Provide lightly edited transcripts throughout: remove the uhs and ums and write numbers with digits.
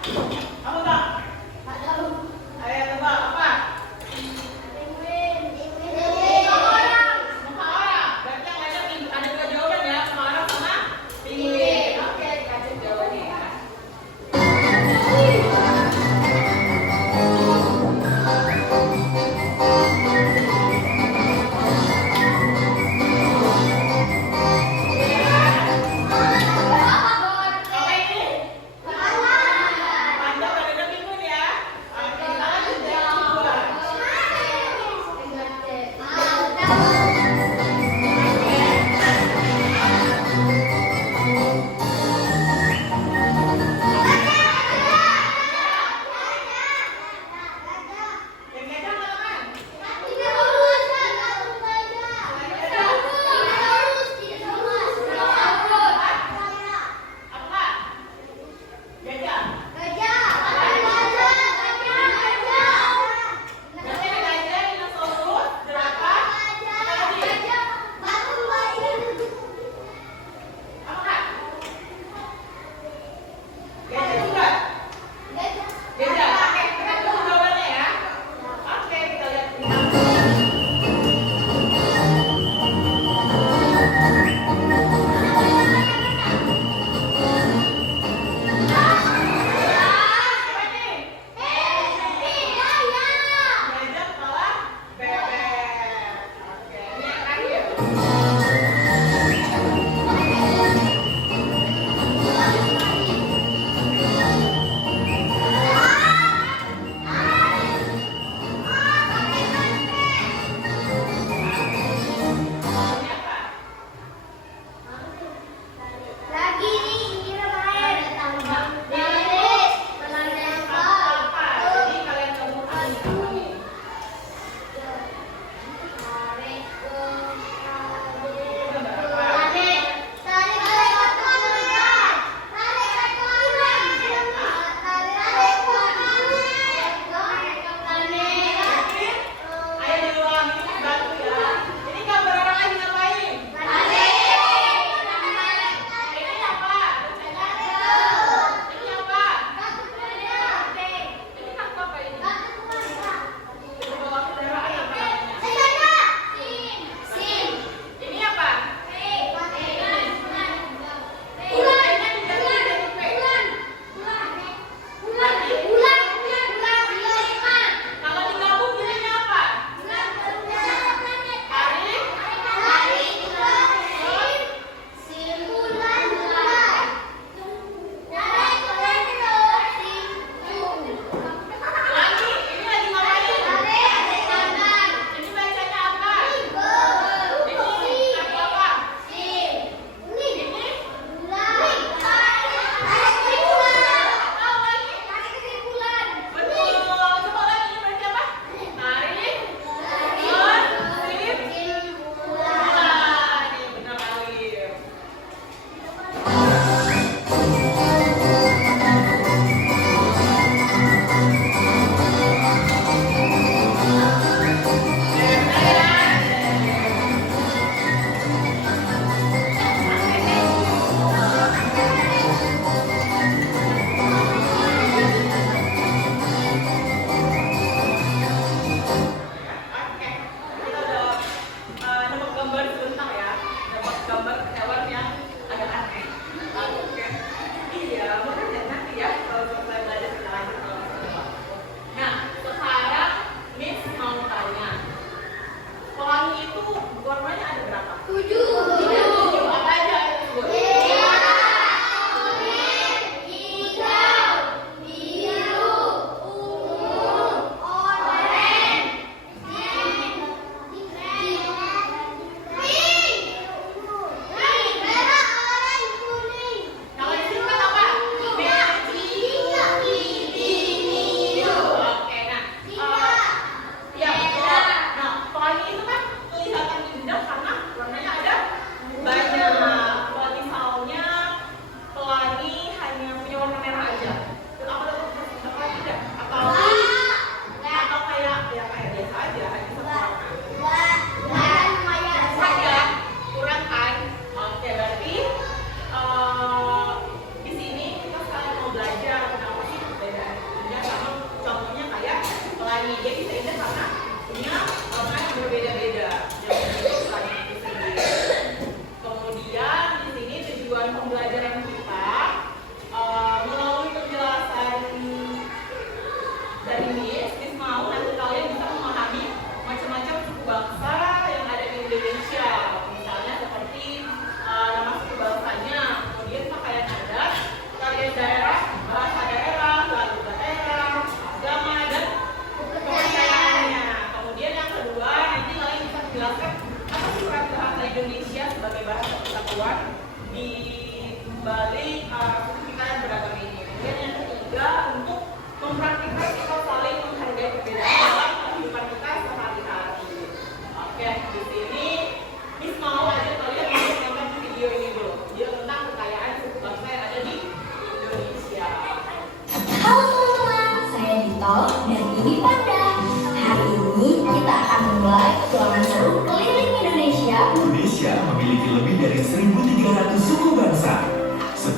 Apa bang? Ayo tebak apa? Muka orang. Berarti yang ada dua jawaban ya, muka orang sama pinguin. Oke, dikasih jawabannya ya.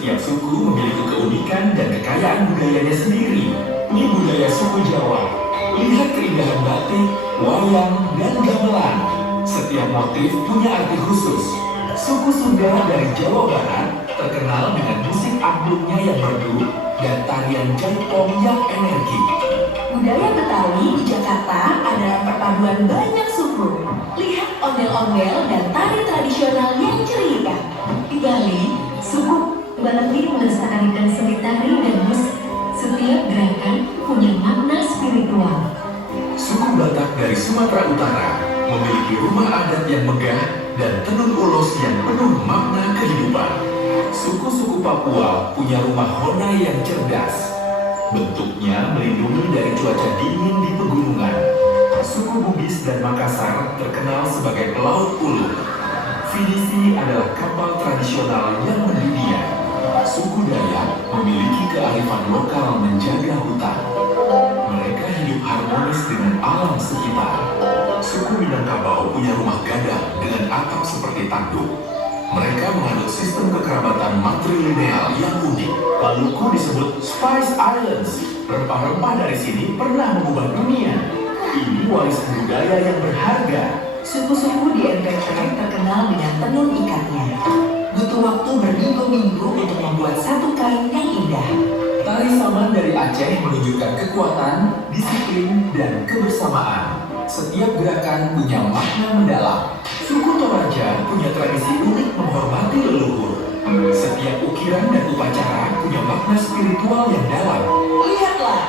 Setiap suku memiliki keunikan dan kekayaan budayanya sendiri. Ini budaya suku Jawa. Lihat keindahan batik, wayang, dan gamelan. Setiap motif punya arti khusus. Suku Sunda dari Jawa Barat terkenal dengan musik angklungnya yang merdu dan tarian jaipong yang energik. Budaya Betawi di Jakarta adalah perpaduan banyak suku. Lihat ondel-ondel dan tari tradisional yang ceria. Di Bali, suku Batak melestarikan seni tari dan musik. Setiap gerakan punya makna spiritual. Suku Batak dari Sumatera Utara memiliki rumah adat yang megah dan tenun ulos yang penuh makna kehidupan. Suku-suku Papua punya rumah honai yang cerdas. Bentuknya melindungi dari cuaca dingin di pegunungan. Suku Bugis dan Makassar terkenal sebagai pelaut ulu. Finisi adalah kapal tradisional yang mendunia. Suku Dayak memiliki kearifan lokal menjaga hutan. Mereka hidup harmonis dengan alam sekitar. Suku Minangkabau punya rumah gadang dengan atap seperti tanduk. Mereka menganut sistem kekerabatan matrilineal yang unik. Maluku disebut Spice Islands. Rempah-rempah dari sini pernah mengubah dunia. Ini warisan budaya yang berharga. Suku-suku di NTT terkenal dengan tenun ikatnya. Butuh waktu berminggu-minggu untuk membuat satu kain yang indah. Tari Saman dari Aceh menunjukkan kekuatan, disiplin, dan kebersamaan. Setiap gerakan punya makna mendalam. Suku Toraja punya tradisi unik menghormati leluhur. Setiap ukiran dan upacara punya makna spiritual yang dalam. Lihatlah,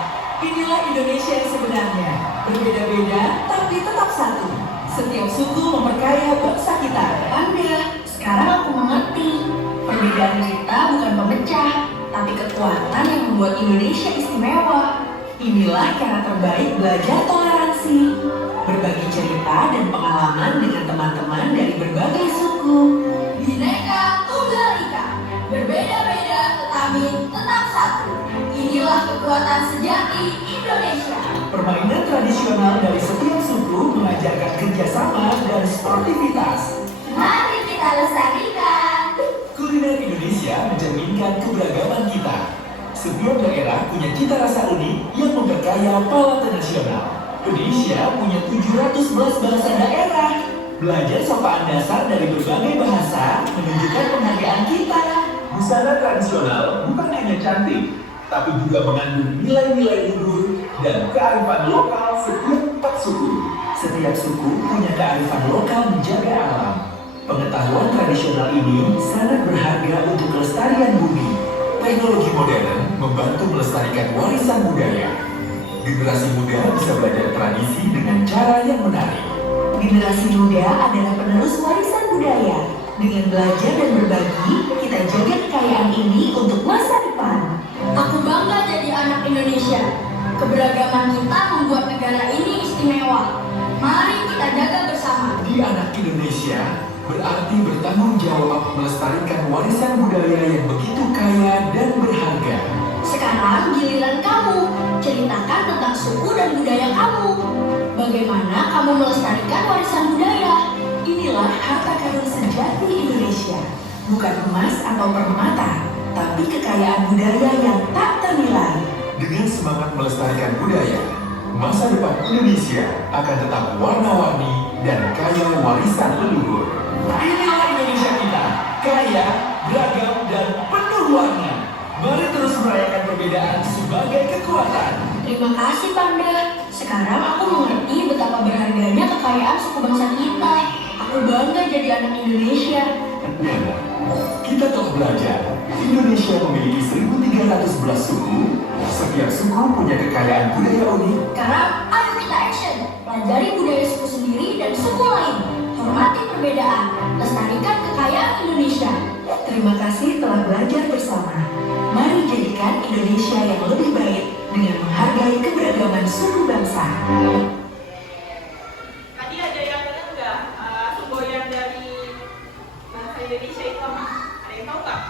inilah Indonesia yang sebenarnya. Berbeda-beda, tapi tetap satu. Setiap suku memperkaya bangsa kita. Anda, sekarang aku mengerti. Perbedaan kita bukan pemecah, tapi kekuatan yang membuat Indonesia istimewa. Inilah cara terbaik belajar toleransi. Berbagi cerita dan pengalaman dengan teman-teman dari berbagai suku. Bineka Tunggal Ika. Berbeda-beda tetapi tetap satu. Inilah kekuatan sejati Indonesia. Permainan tradisional dari setiap suku mengajarkan kerjasama dan sportivitas. Mari kita lestarikan. Kuliner Indonesia mencerminkan keberagaman kita. Setiap daerah punya cita rasa unik yang memperkaya palate nasional. Indonesia punya 711 bahasa daerah. Belajar sapaan dasar dari berbagai bahasa menunjukkan penghargaan kita. Busana tradisional bukan hanya cantik, tapi juga mengandung nilai-nilai luhur dan kearifan lokal setiap suku. Setiap suku punya kearifan lokal menjaga alam. Pengetahuan tradisional ini sangat berharga untuk kelestarian bumi. Teknologi modern membantu melestarikan warisan budaya. Generasi muda bisa belajar tradisi dengan cara yang menarik. Generasi muda adalah penerus warisan budaya. Dengan belajar dan berbagi, kita jaga kekayaan ini untuk masa depan. Aku bangga jadi anak Indonesia. Keberagaman kita membuat negara ini istimewa. Mari kita jaga bersama. Di anak Indonesia berarti bertanggung jawab melestarikan warisan budaya yang begitu kaya dan berharga. Sekarang giliran kamu. Ceritakan tentang suku dan budaya kamu. Bagaimana kamu melestarikan warisan budaya? Inilah harta karun sejati Indonesia. Bukan emas atau permata, tapi kekayaan budaya yang tak ternilai. Dengan semangat melestarikan budaya, masa depan Indonesia akan tetap warna-warni dan kaya warisan leluhur. Inilah Indonesia kita, kaya, beragam, dan penuh warna. Mari terus merayakan perbedaan sebagai kekuatan. Terima kasih, Panda. Sekarang aku mengerti betapa berharganya kekayaan suku bangsa kita. Aku bangga jadi anak Indonesia. Kita telah belajar, Indonesia memiliki 1.311 suku. Setiap suku punya kekayaan budaya unik. Sekarang, ayo kita action. Pelajari budaya suku sendiri dan suku lain. Hormati perbedaan. Lestarikan kekayaan Indonesia. Terima kasih telah belajar bersama. Mari jadikan Indonesia yang lebih baik dengan menghargai keberagaman suku bangsa. Tadi ada yang ingat nggak semboyan dari bahasa Indonesia itu apa? Ada yang tahu nggak?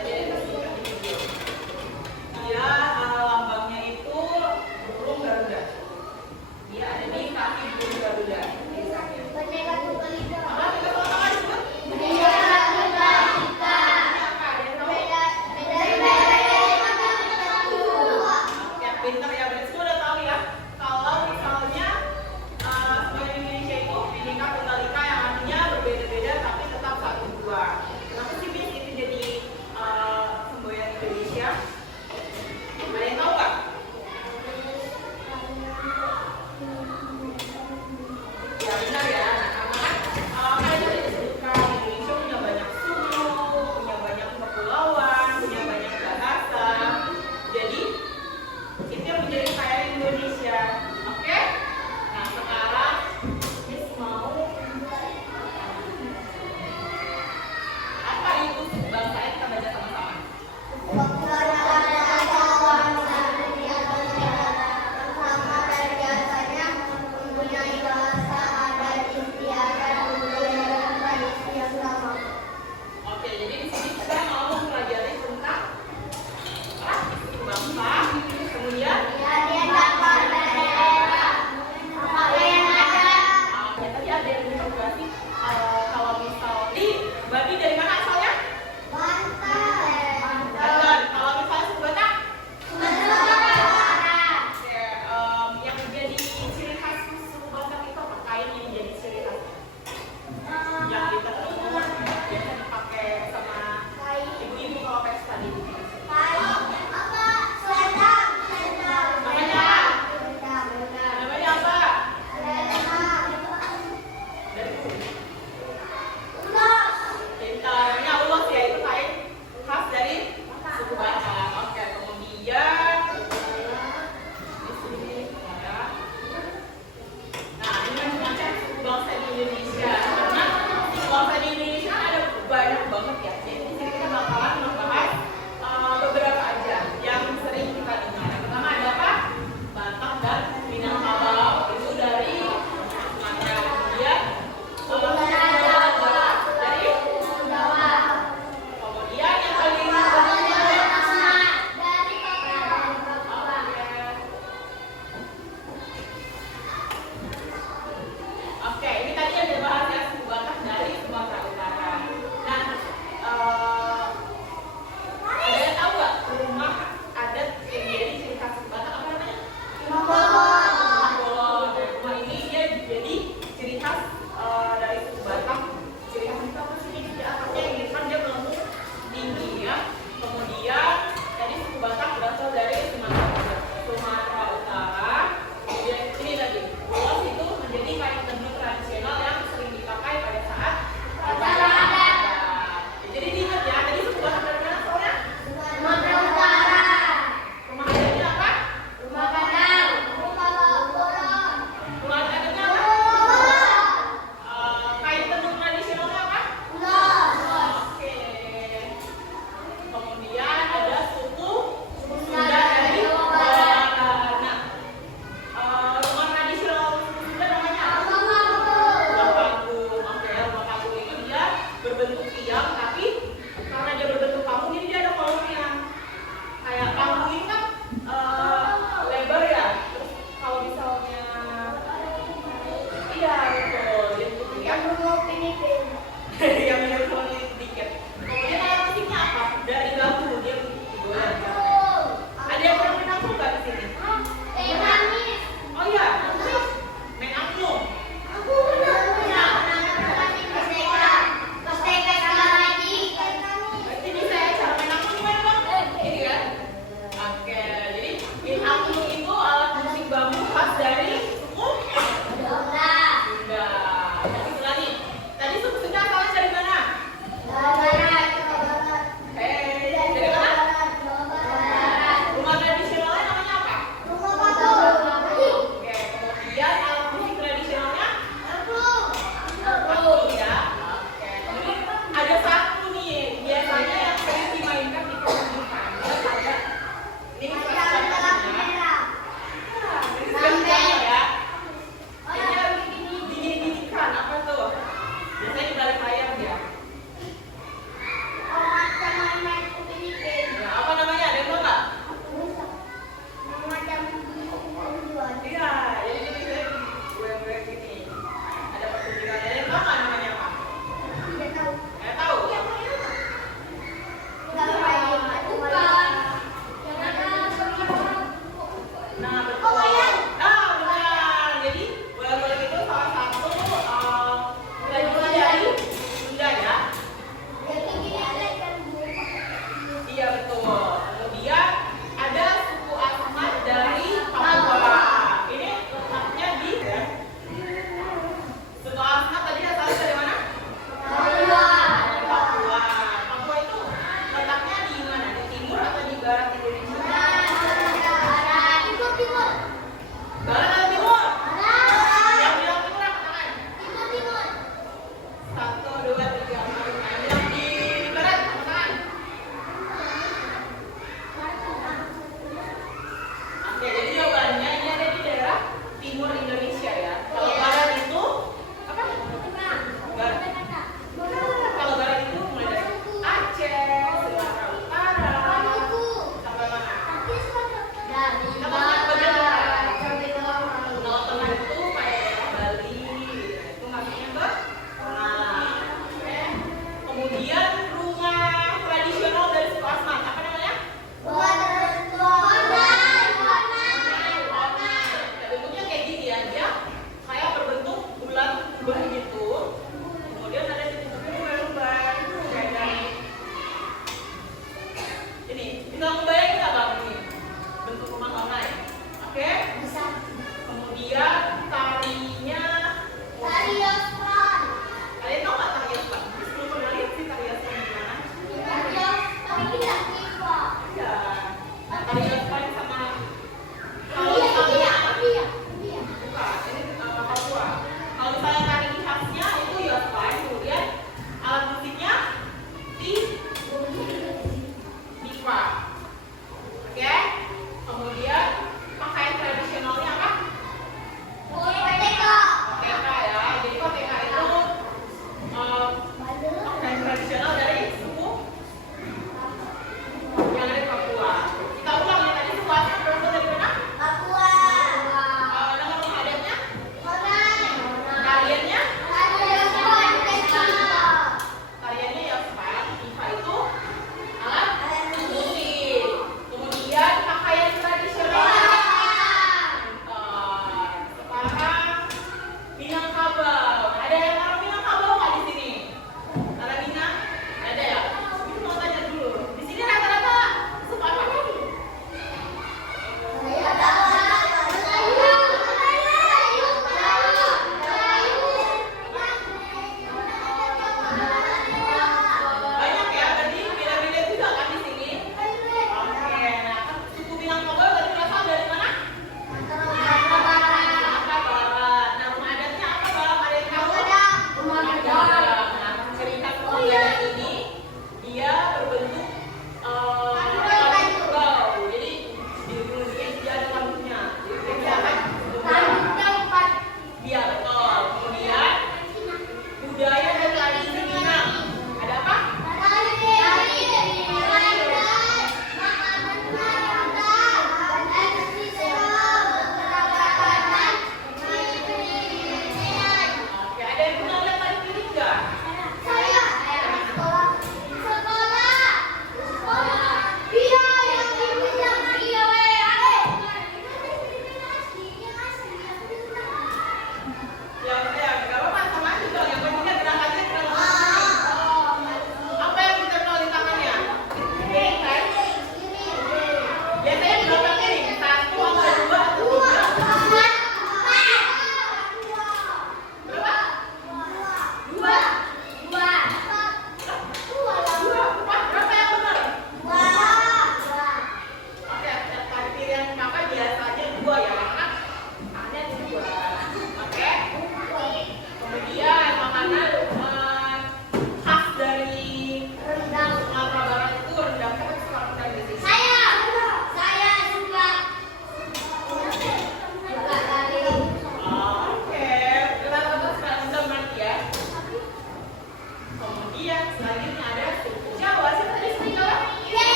Ada yang tahu? Dia lambangnya itu burung Garuda. Dia ada di kaki burung Garuda. Bendera Tunggal Ika. Apa? Kita apa disebut? Bendera Tunggal Ika. Ada yang tahu? Bendera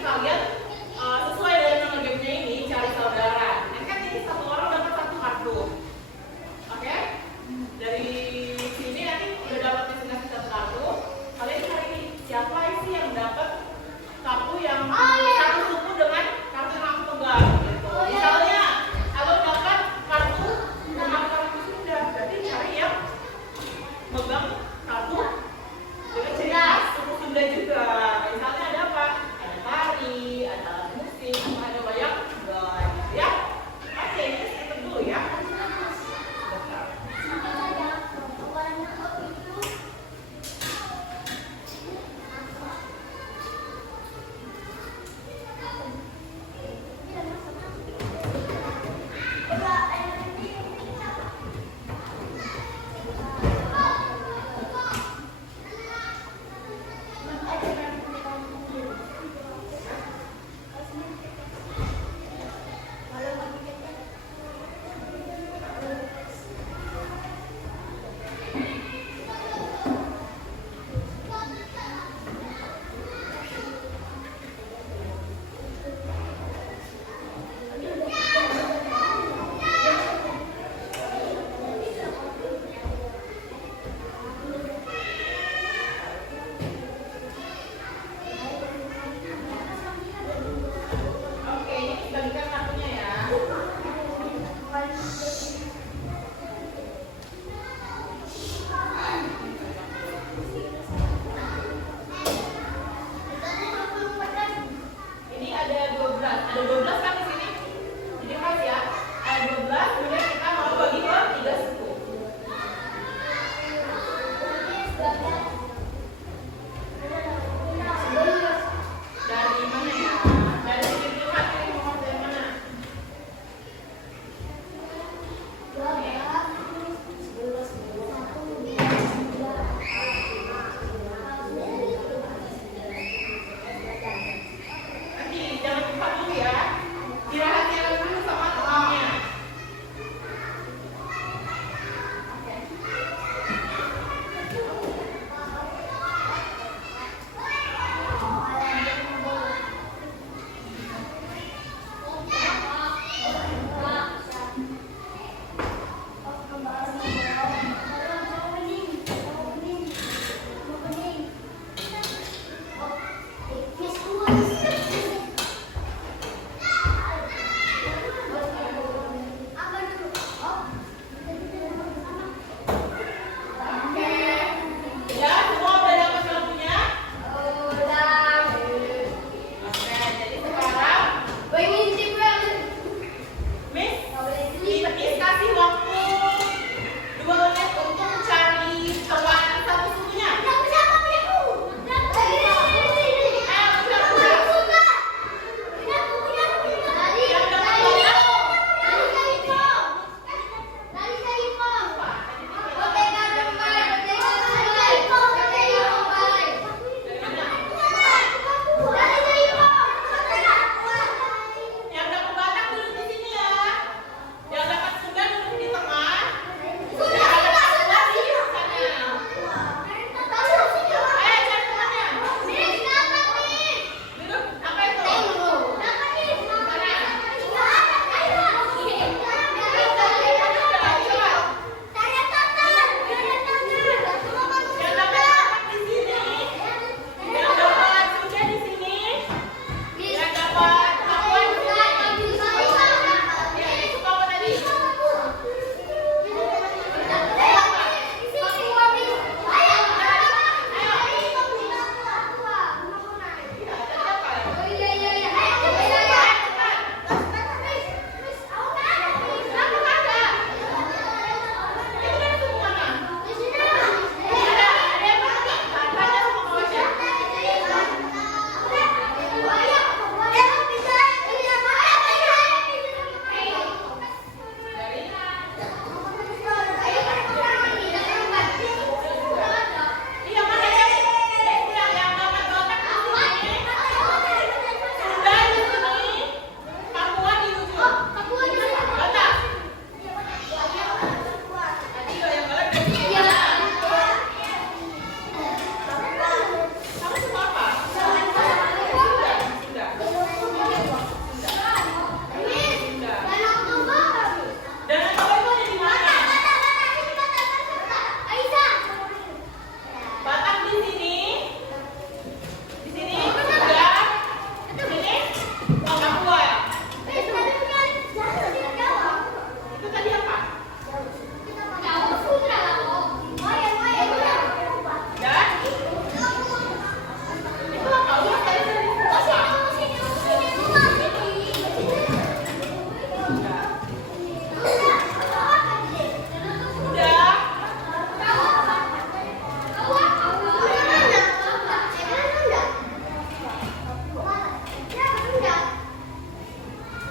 kalian sesuai dengan nama gamenya ini cari saudara. Ini kan ini satu orang dapat satu kartu. Oke? Dari sini nanti udah dapat masing-masing satu kartu. Kalian cari siapa sih yang dapat kartu yang satu suku dengan kartu yang aku pegang gitu. Misalnya kalau dapat kartu dengan kartu Sunda, berarti cari yang megang kartu dengan ciri khas suku Sunda juga. Misalnya ada apa? Ada tari, ada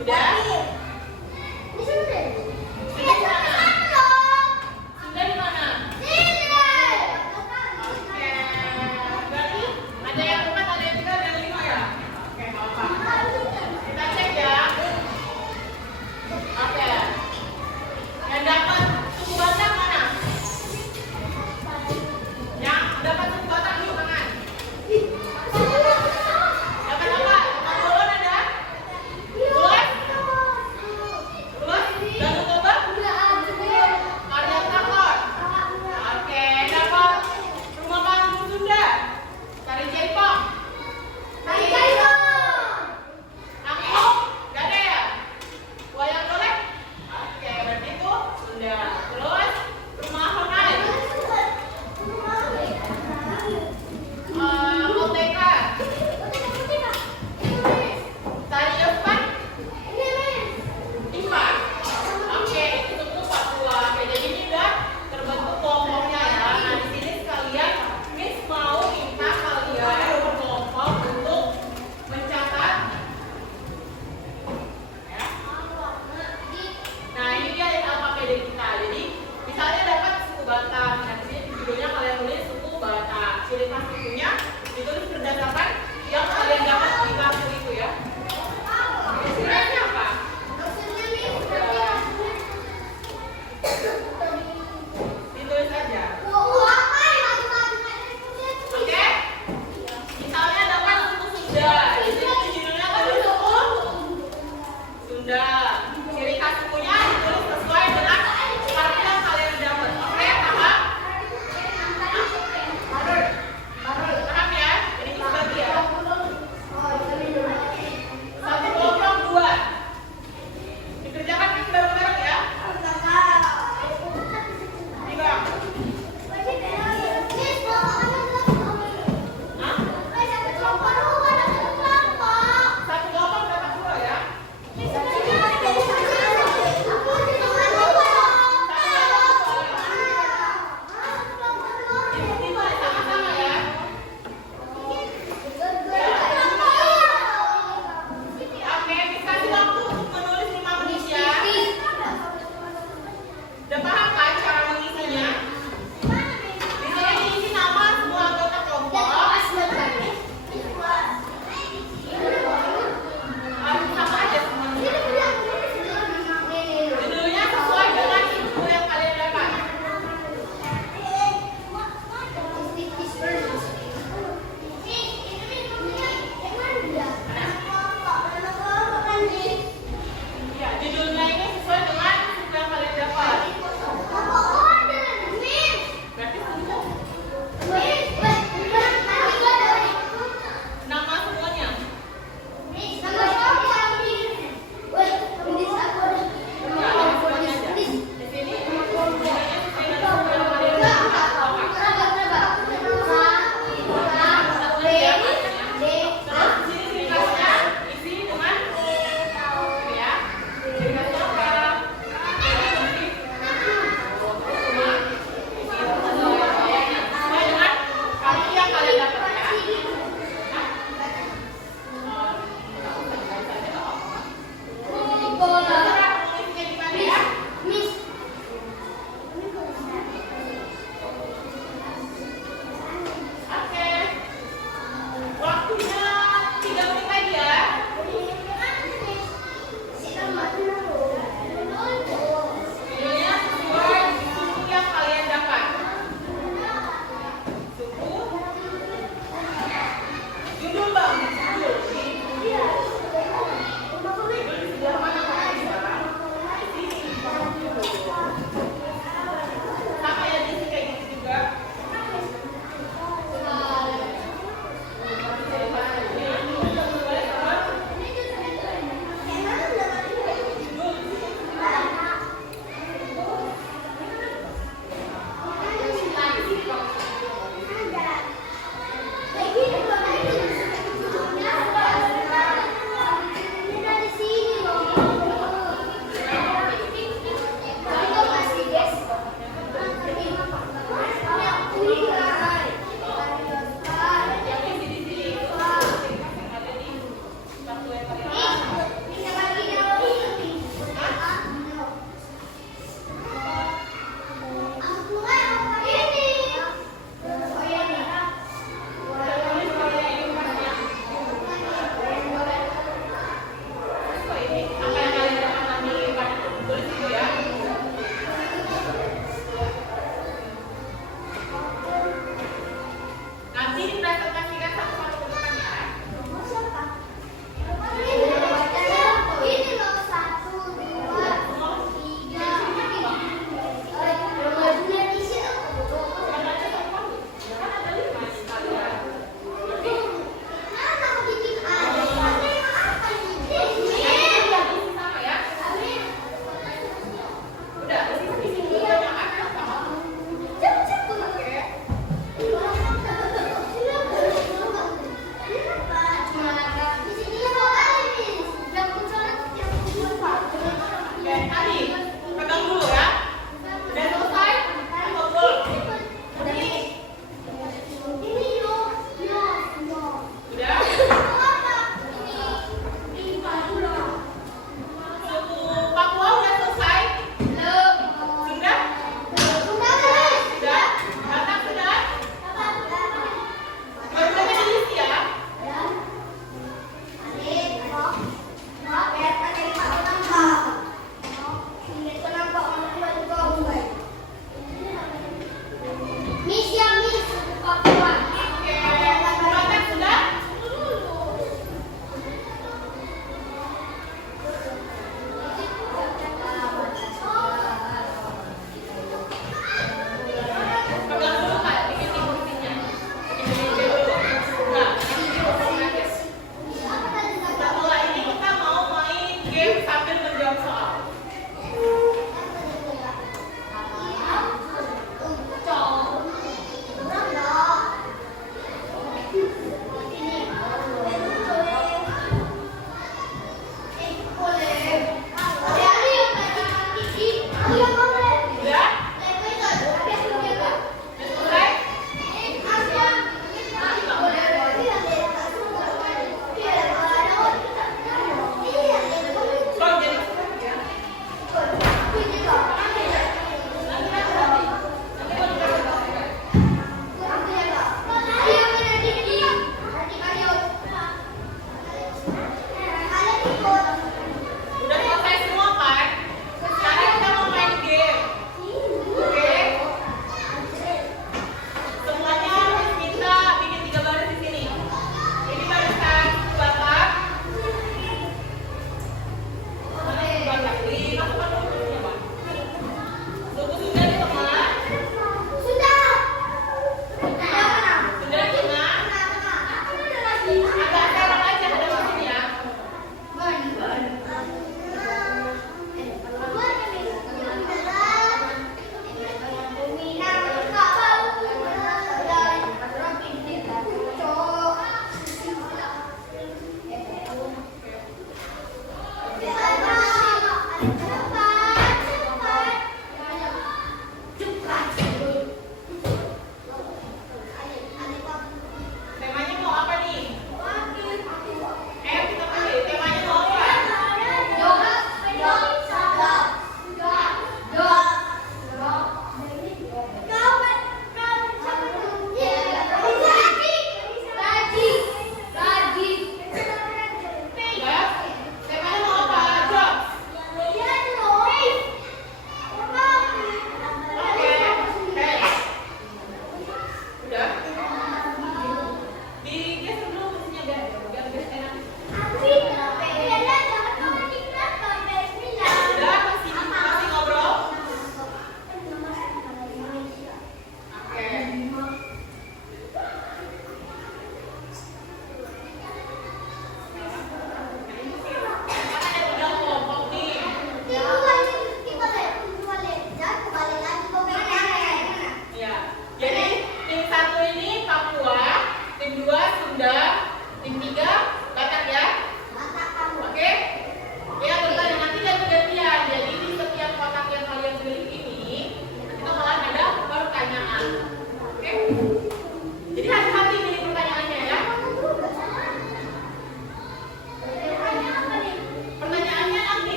Udah? Ini sudah. Sudah di mana? Sudah di mana? Oke. Berarti ada yang 4, ada yang 3, ada yang 5 ya? Oke, nggak apa-apa. Kita cek ya. Oke. Yang dapat suku Batak mana? Yang dapat suku Batak yuk tangan. Dapat apa? Dapat bolon ada? Bolon?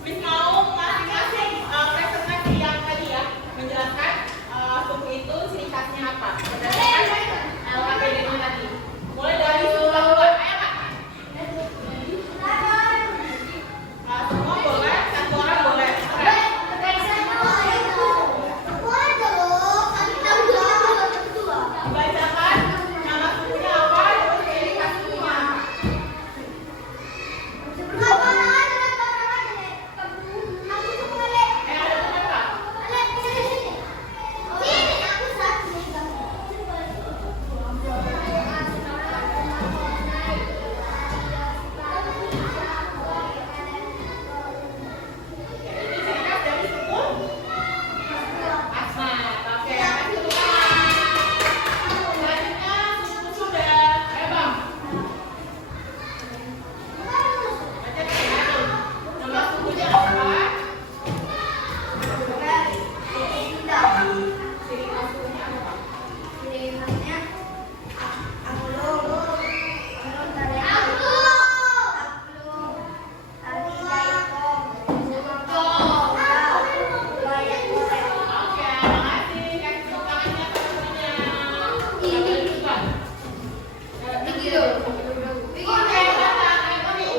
Miss mau masing-masing presentasi yang tadi ya, menjelaskan suku itu ciri khasnya apa berdasarkan LKPD-nya tadi. Mulai dari suku Papua, ayo Kak. Semua boleh, satu orang boleh. Oke. Dibacakan nama sukunya apa, terus ciri khas sukunya apa. Ada teman Kak? Ini ciri khas dari suku Asmat. Oke, kasih tepuk tangan. Selanjutnya suku Sunda. Ayo Bang. Bacakan ya. Nama sukunya apa? Ciri khas sukunya apa Bang? Oke, makasih. Kasih tepuk tangannya teman-temannya. Sampai depan. Oke, datang. Ayo Tommy.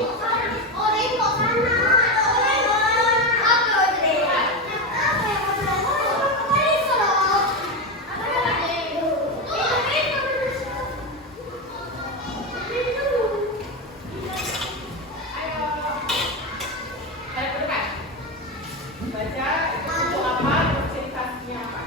Ayo. Ayo ke depan. Baca itu suku apa, terus ciri khasnya apa.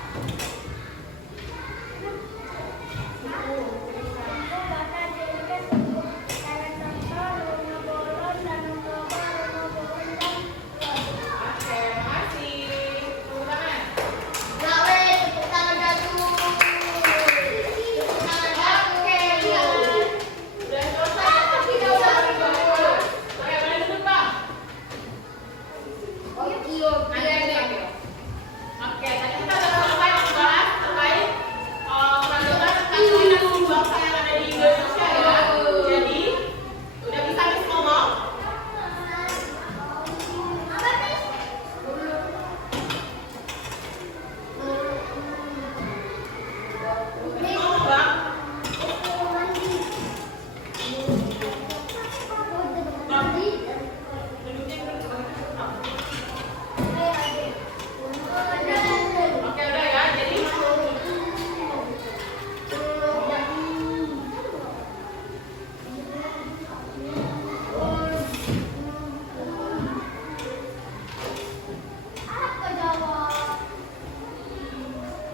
Oke, makasih. Tepuk tangan. Oke, udah selesai. Kita udah berdua. Oke, boleh duduk Bang. Oke, tadi kita udah selesai membahas terkait menentukan tentang ciri suku bangsa yang ada di Indonesia ya. Jadi udah bisa Miss ngomong? Miss ngomong Bang. Duduknya Oke udah ya. Jadi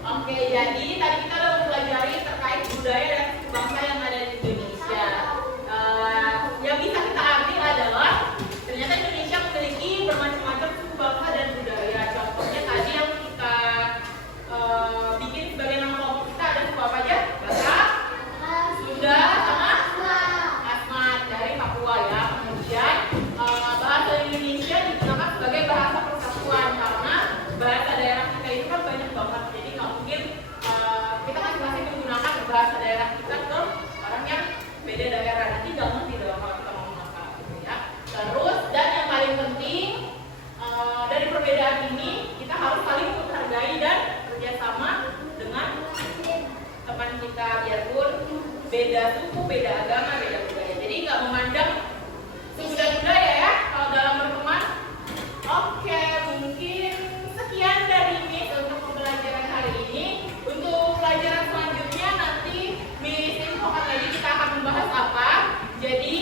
Oke, jadi tadi kita udah mempelajari terkait budaya dan suku bangsa yang ada di Indonesia. Yang bisa kita ambil adalah ternyata Indonesia memiliki bermacam-macam suku bangsa dan budaya. Contohnya tadi yang kita bikin sebagai nama kelompok kita ada suku apa aja? Batak, Sunda, sama Asmat dari Papua ya. Kemudian bahasa Indonesia digunakan sebagai bahasa persatuan karena bahasa daerah kita itu kan banyak banget. Jadi nggak mungkin kita masing-masing menggunakan bahasa daerah kita ke orang yang beda daerah. Nanti nggak ngerti dong kalau kita ngomong apa gitu ya. Terus dan yang paling penting dari perbedaan ini kita harus saling menghargai dan kerjasama dengan teman kita biarpun beda suku, beda agama, beda budaya. Jadi nggak memandang suku dan budaya ya kalau dalam berteman. Oke, mungkin sekian dari Miss untuk pembelajaran hari ini. Untuk pelajaran selanjutnya nanti Miss infokan lagi kita akan membahas apa. Jadi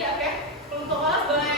oke, untuk kelas boleh